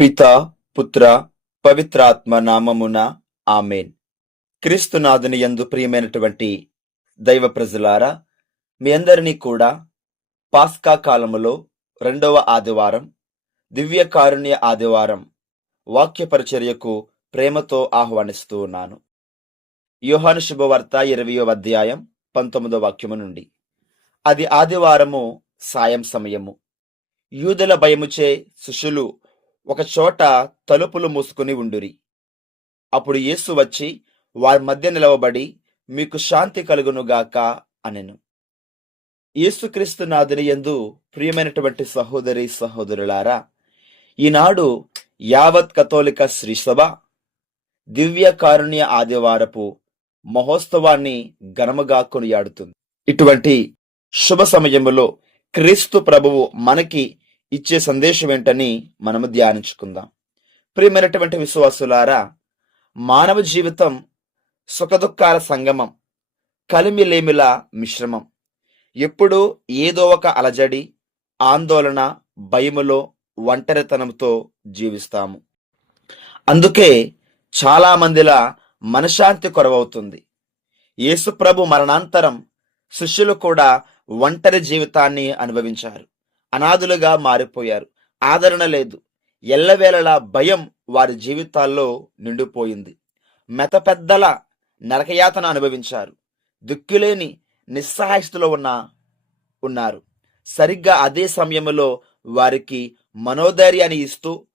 పిత పుత్ర పవిత్రాత్మ నామమున ఆమెన్. క్రీస్తునాథుని యందు ప్రియమైనటువంటి దైవ ప్రజలారా మీ అందరినీ కూడా పాస్కా కాలములో రెండవ ఆదివారం దివ్య కారుణ్య ఆదివారం వాక్య పరిచర్యకు ప్రేమతో ఆహ్వానిస్తూ ఉన్నాను. యోహాను శుభవార్త ఇరవయో అధ్యాయం పంతొమ్మిదో వాక్యము నుండి. అది ఆదివారము సాయం సమయము. యూదుల భయముచే శిష్యులు ఒక చోట తలుపులు మూసుకుని ఉండురి. అప్పుడు యేసు వచ్చి వారి మధ్య నిలవబడి మీకు శాంతి కలుగునుగాక అనెను. యేసుక్రీస్తు నాదుని యందు ప్రియమైనటువంటి సహోదరి సహోదరులారా ఈనాడు యావత్ కథోలిక శ్రీసభ దివ్య కారుణ్య ఆదివారపు మహోత్సవాన్ని ఘనముగా కొనియాడుతుంది. ఇటువంటి శుభ సమయములో క్రీస్తు ప్రభువు మనకి ఇచ్చే సందేశం ఏంటని మనము ధ్యానించుకుందాం. ప్రియమైనటువంటి విశ్వాసులారా మానవ జీవితం సుఖదుఖాల సంగమం కలిమిలేమిల మిశ్రమం. ఎప్పుడూ ఏదో ఒక అలజడి ఆందోళన భయములో ఒంటరితనంతో జీవిస్తాము. అందుకే చాలా మందిలా మనశాంతి కొరవవుతుంది. యేసుప్రభు మరణాంతరం శిష్యులు కూడా ఒంటరి జీవితాన్ని అనుభవించారు. అనాథులుగా మారిపోయారు. ఆదరణ లేదు. ఎల్లవేళలా భయం వారి జీవితాల్లో నిండిపోయింది. మెత పెద్దల నరకయాతన అనుభవించారు. దిక్కులేని నిస్సహాయస్థితిలో ఉన్న ఉన్నారు. సరిగ్గా అదే సమయంలో వారికి మనోధైర్యాన్ని ఇస్తూ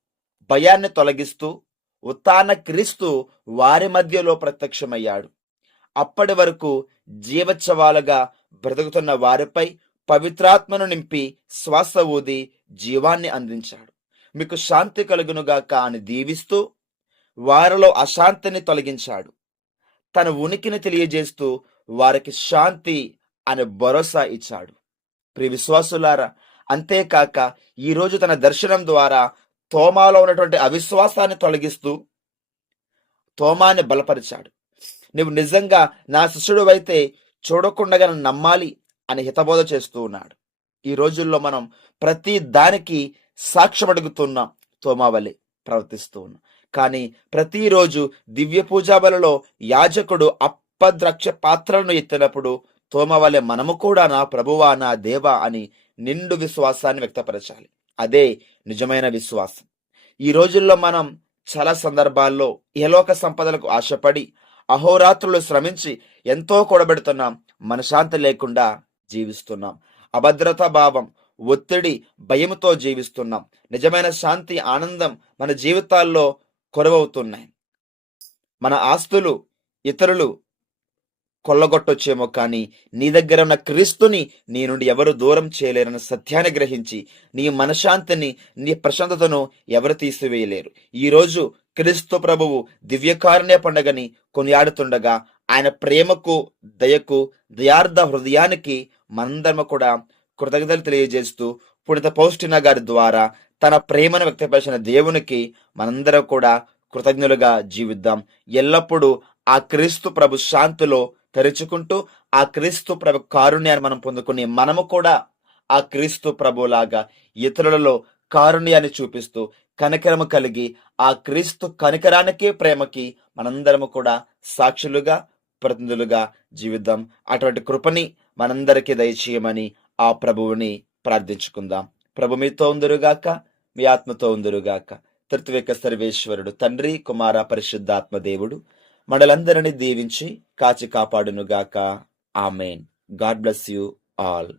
భయాన్ని తొలగిస్తూ ఉత్తాన క్రీస్తు వారి మధ్యలో ప్రత్యక్షమయ్యాడు. అప్పటి వరకు జీవోత్సవాలుగా బ్రతుకుతున్న వారిపై పవిత్రాత్మను నింపి శ్వాస ఊది జీవాన్ని అందించాడు. మీకు శాంతి కలుగునుగాక అని దీవిస్తూ వారిలో అశాంతిని తొలగించాడు. తన ఉనికిని తెలియజేస్తూ వారికి శాంతి అనే భరోసా ఇచ్చాడు. ప్రియ విశ్వాసులారా అంతేకాక ఈరోజు తన దర్శనం ద్వారా తోమాలో ఉన్నటువంటి అవిశ్వాసాన్ని తొలగిస్తూ తోమాని బలపరిచాడు. నువ్వు నిజంగా నా శిష్యుడు అయితే చూడకుండా నమ్మాలి అని హితబోధ చేస్తూ ఉన్నాడు. ఈ రోజుల్లో మనం ప్రతి దానికి సాక్ష్యం అడుగుతున్నాం. తోమావలి ప్రవర్తిస్తూ ఉన్నాం. కానీ ప్రతిరోజు దివ్య పూజా బలలో యాజకుడు అప్పద్రక్ష పాత్రలను ఎత్తినప్పుడు తోమవలె మనము కూడా నా ప్రభువా నా దేవా అని నిండు విశ్వాసాన్ని వ్యక్తపరచాలి. అదే నిజమైన విశ్వాసం. ఈ రోజుల్లో మనం చాలా సందర్భాల్లో యలోక సంపదలకు ఆశపడి అహోరాత్రులు శ్రమించి ఎంతో కూడబెడుతున్నాం. మనశాంతి లేకుండా జీవిస్తున్నాం. అభద్రతా భావం ఒత్తిడి భయంతో జీవిస్తున్నాం. నిజమైన శాంతి ఆనందం మన జీవితాల్లో కొరవవుతున్నాయి. మన ఆస్తులు ఇతరులు కొల్లగొట్టొచ్చేమో కానీ నీ దగ్గర ఉన్న క్రీస్తుని నీ నుండి ఎవరు దూరం చేయలేరన్న సత్యాన్ని గ్రహించి నీ మనశాంతిని నీ ప్రశాంతతను ఎవరు తీసివేయలేరు. ఈరోజు క్రీస్తు ప్రభువు దివ్యకారుణ్య పండగని కొనియాడుతుండగా ఆయన ప్రేమకు దయకు దయార్థ హృదయానికి మనందరం కూడా కృతజ్ఞతలు తెలియజేస్తూ పుణిత పౌష్టిన గారి ద్వారా తన ప్రేమను వ్యక్తపరిచిన దేవునికి మనందరం కూడా కృతజ్ఞులుగా జీవిద్దాం. ఎల్లప్పుడూ ఆ క్రీస్తు ప్రభు శాంతిలో తెరుచుకుంటూ ఆ క్రీస్తు ప్రభు కారుణ్యాన్ని మనం పొందుకుని మనము కూడా ఆ క్రీస్తు ప్రభులాగా ఇతరులలో కారుణ్యాన్ని చూపిస్తూ కనికరము కలిగి ఆ క్రీస్తు కనికరానికి ప్రేమకి మనందరము కూడా సాక్షులుగా ప్రతినిధులుగా జీవిద్దాం. అటువంటి కృపని మనందరికీ దయచేయమని ఆ ప్రభువుని ప్రార్థించుకుందాం. ప్రభు మీతో ఉందరుగాక మీ ఆత్మతో ఉందరుగాక. తృత్విక సర్వేశ్వరుడు తండ్రి కుమార పరిశుద్ధాత్మ దేవుడు మనలందరినీ దీవించి కాచి కాపాడునుగాక. Amen. God bless you all.